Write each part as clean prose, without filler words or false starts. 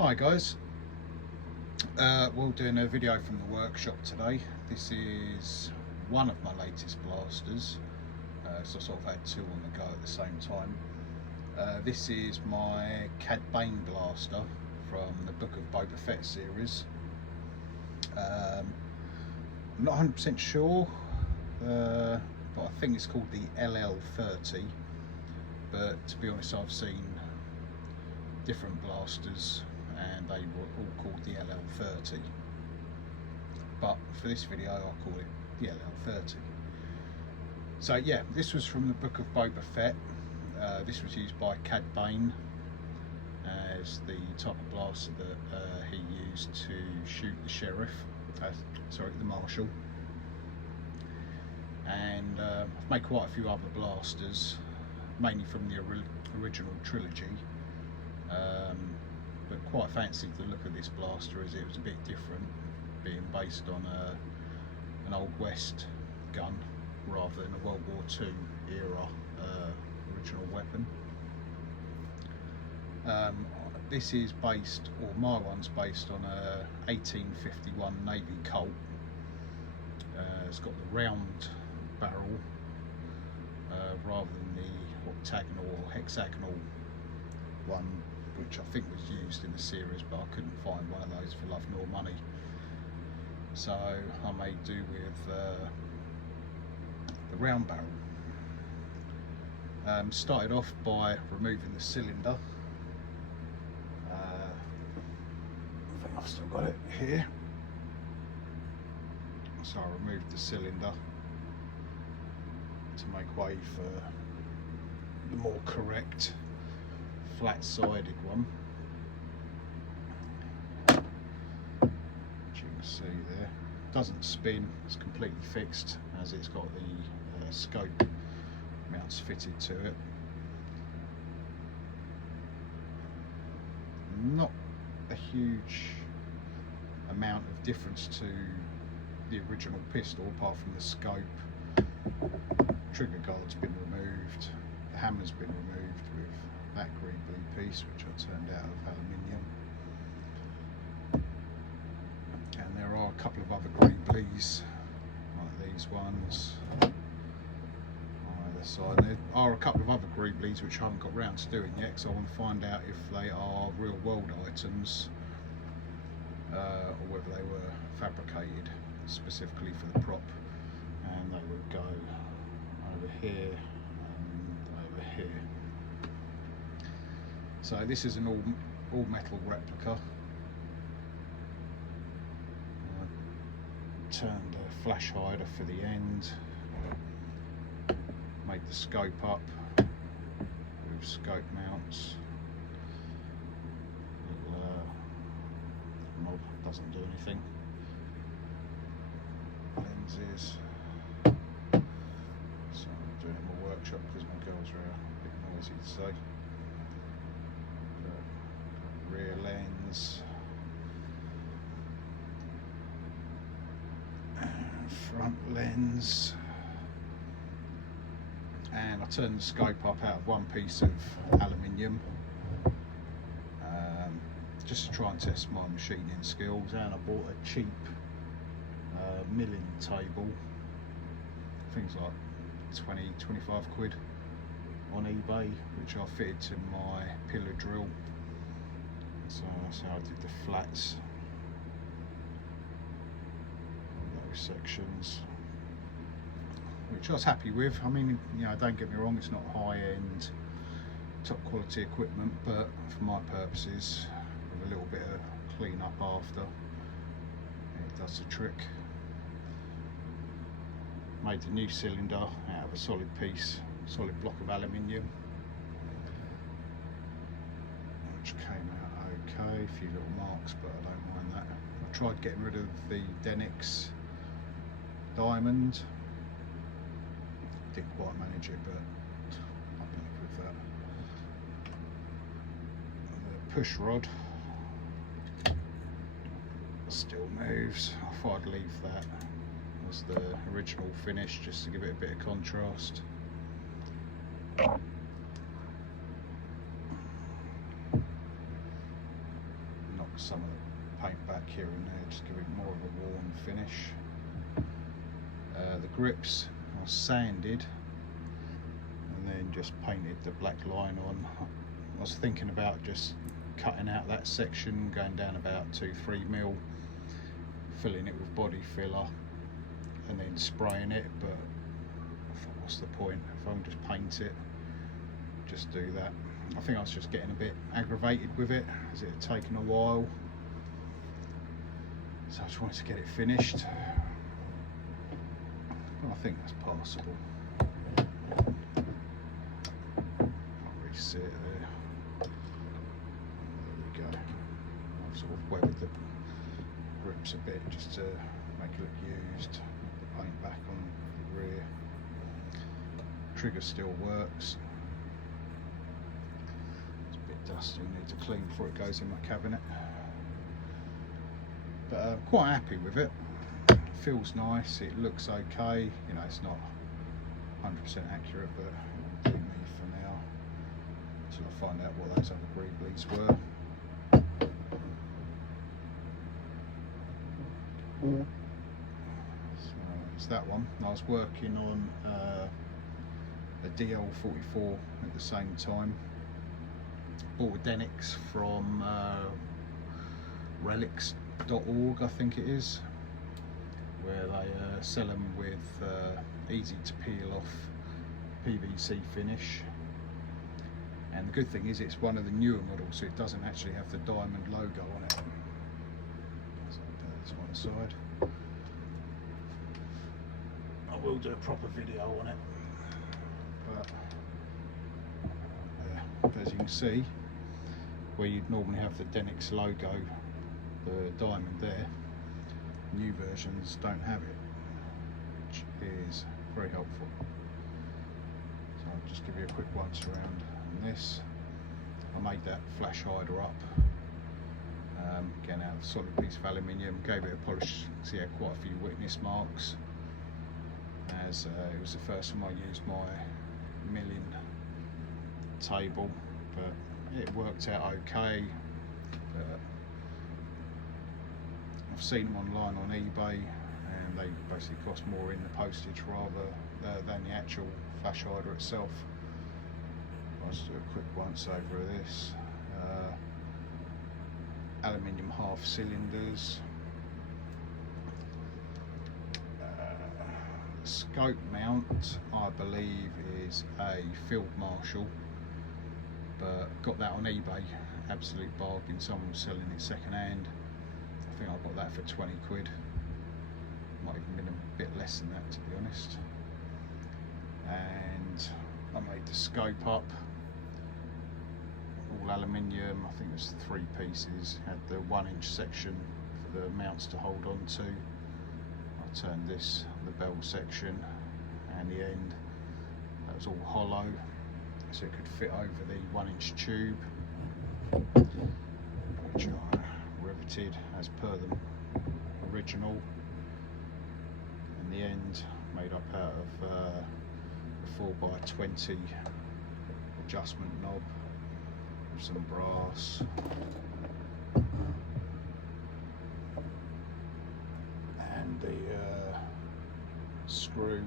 Hi guys, we're doing a video from the workshop today. This is one of my latest blasters, so I sort of had two on the go at the same time. This is my Cad Bane blaster from the Book of Boba Fett series. I'm not 100% sure, but I think it's called the LL30, but to be honest I've seen different blasters and they were all called the LL30, but for this video I'll call it the LL30. So yeah, this was from the Book of Boba Fett. This was used by Cad Bane as the type of blaster that he used to shoot the sheriff, the marshal. And I've made quite a few other blasters, mainly from the original trilogy. But quite fancied the look of this blaster as it was a bit different, being based on an Old West gun rather than a World War II era original weapon. This is based, or my one's based on a 1851 Navy Colt. It's got the round barrel rather than the octagonal or hexagonal one, which I think was used in the series, but I couldn't find one of those for love nor money, so I made do with the round barrel. Started off by removing the cylinder. I think I've still got it here, so I removed the cylinder to make way for the more correct flat-sided one, which you can see there. Doesn't spin, it's completely fixed as it's got the scope mounts fitted to it. Not a huge amount of difference to the original pistol apart from the scope. Trigger guard's been removed, the hammer's been removed with that green blue piece, which I turned out of aluminium, and there are a couple of other green blues like these ones on either side. There are a couple of other green blues which I haven't got round to doing yet, so I want to find out if they are real world items or whether they were fabricated specifically for the prop, and they would go over here and over here. So this is an all metal replica. Turned a flash hider for the end, made the scope up with scope mounts. Little knob, doesn't do anything. Lenses. So I'm doing it in my workshop because my girls are a bit noisy today. Rear lens, front lens, and I turned the scope up out of one piece of aluminium just to try and test my machining skills, and I bought a cheap milling table, things like 20-25 quid on eBay, which I fitted to my pillar drill. So that's how I did the flats, those sections, which I was happy with. I mean, you know, don't get me wrong, it's not high-end, top quality equipment, but for my purposes, with a little bit of clean up after, it does the trick. Made the new cylinder out of a solid block of aluminium, which came out okay, a few little marks, but I don't mind that. I tried getting rid of the Denix diamond, didn't quite manage it, but I'm happy with that. And the push rod still moves. I thought I'd leave that as the original finish just to give it a bit of contrast. some of the paint back here and there, just give it more of a worn finish. The grips are sanded and then just painted the black line on. I was thinking about just cutting out that section, going down about 2-3 mil, filling it with body filler and then spraying it, but I thought, what's the point if I can just paint it, just do that. I think I was just getting a bit aggravated with it as it had taken a while, so I just wanted to get it finished. But I think that's possible. Can't really see it there. There we go. I've sort of weathered the grips a bit just to make it look used. The paint back on the rear. Trigger still works. It's a bit dusty, I need to clean before it goes in my cabinet. But I'm quite happy with it. Feels nice, it looks okay, you know, it's not 100% accurate, but it'll do me for now until I find out what those other greeblies were. So it's that one. I was working on a DL44 at the same time. Bought a Denix from relics.org, I think it is, where they sell them with easy to peel off PVC finish. And the good thing is it's one of the newer models, so it doesn't actually have the diamond logo on it. So I'll put this one aside. I will do a proper video on it. But as you can see, where you'd normally have the Denix logo, the diamond there, new versions don't have it, which is very helpful. So I'll just give you a quick once around on this. I made that flash hider up, again out of a solid piece of aluminium, gave it a polish, so you had quite a few witness marks, as it was the first time I used my milling table, but it worked out okay. I've seen them online on eBay and they basically cost more in the postage rather than the actual flash hider itself. I'll just do a quick once over of this. Aluminium half cylinders. Scope mount, I believe, is a Field Marshal, but got that on eBay, absolute bargain. Someone was selling it second hand. I think I got that for 20 quid. Might even been a bit less than that, to be honest. And I made the scope up, all aluminium. I think it was 3 pieces. Had the 1-inch section for the mounts to hold on to. I turned this, the bell section, and the end, that was all hollow, so it could fit over the 1-inch tube, which I riveted as per the original, and the end made up out of a 4x20 adjustment knob with some brass and the screw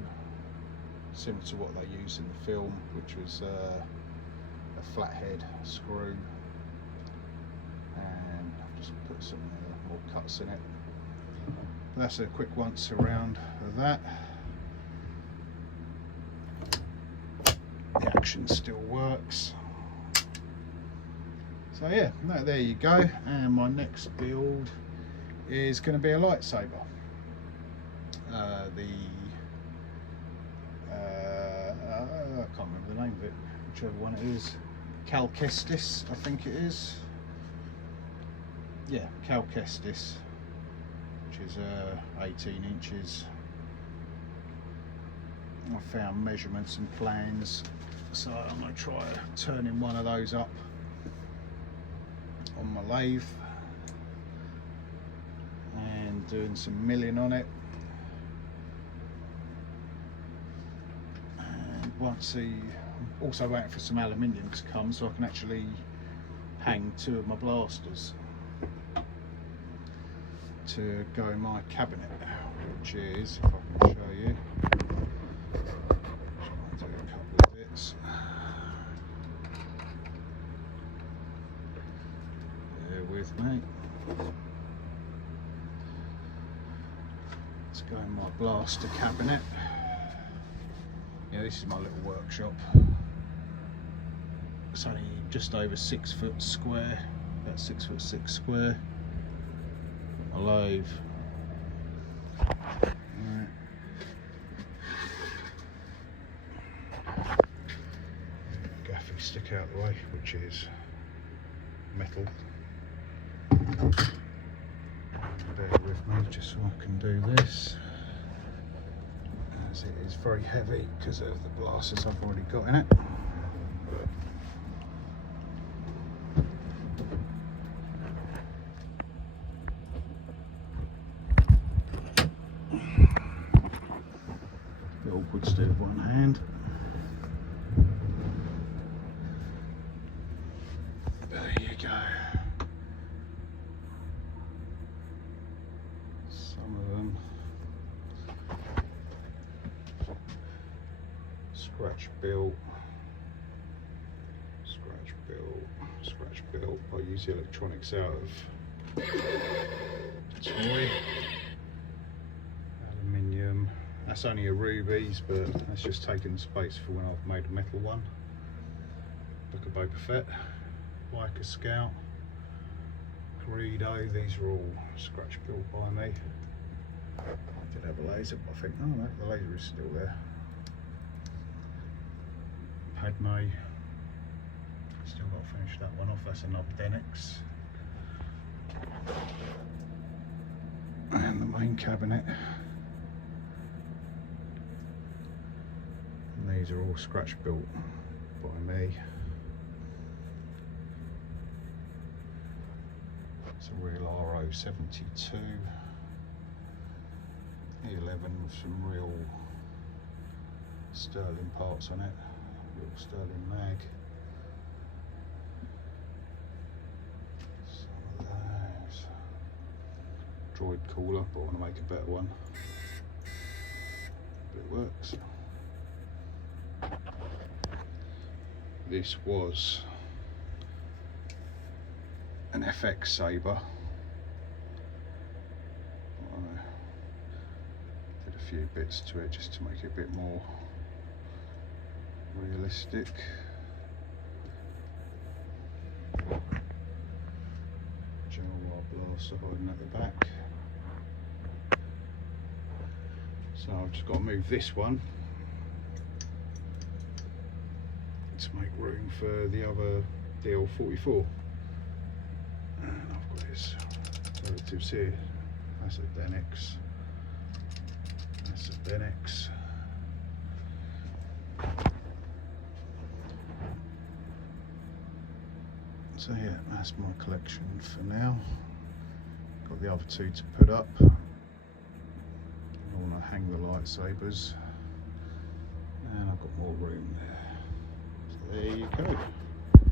similar to what they use in the film, which was a flathead screw, and I've just put some more cuts in it. But that's a quick once around of that. The action still works. So yeah, no, there you go. And my next build is going to be a lightsaber. I can't remember the name of it, whichever one it is. Cal Kestis, I think it is. Yeah, Cal Kestis, which is 18 inches. I found measurements and plans, so I'm going to try turning one of those up on my lathe and doing some milling on it. And once I'm also waiting for some aluminium to come so I can actually hang 2 of my blasters. to go in my cabinet, which is, if I can show you, just do a couple of bits. Bear with me. Let's go in my blaster cabinet. Yeah, this is my little workshop. It's only just over 6 foot square, about 6'6" square. A lathe. Right. Gaffy stick out the way, which is metal. Bear with me just so I can do this, as it is very heavy because of the blasters I've already got in it. Bit awkward to do with one hand. There you go. Some of them scratch built, scratch built, scratch built. I use the electronics out of toy. Aluminium. That's only a rubies, but that's just taking space for when I've made a metal one. Book of bobf, Biker Scout, Credo. These are all scratch built by me. I did have a laser, but I think, oh no, the laser is still there. Padme, still got to finish that one off. That's another Denix. And the main cabinet. And these are all scratch built by me. It's a real RO72 E11 with some real sterling parts on it, real sterling mag. Some of those. Droid cooler, but I want to make a better one. But it works. This was an FX Sabre. I did a few bits to it just to make it a bit more realistic. Gel wire blaster hiding at the back. So I've just got to move this one to make room for the other DL44. And I've got his relatives here. That's a Denix. That's a Denix. So yeah, that's my collection for now. Got the other two to put up. I want to hang the lightsabers. And I've got more room there. So there you go.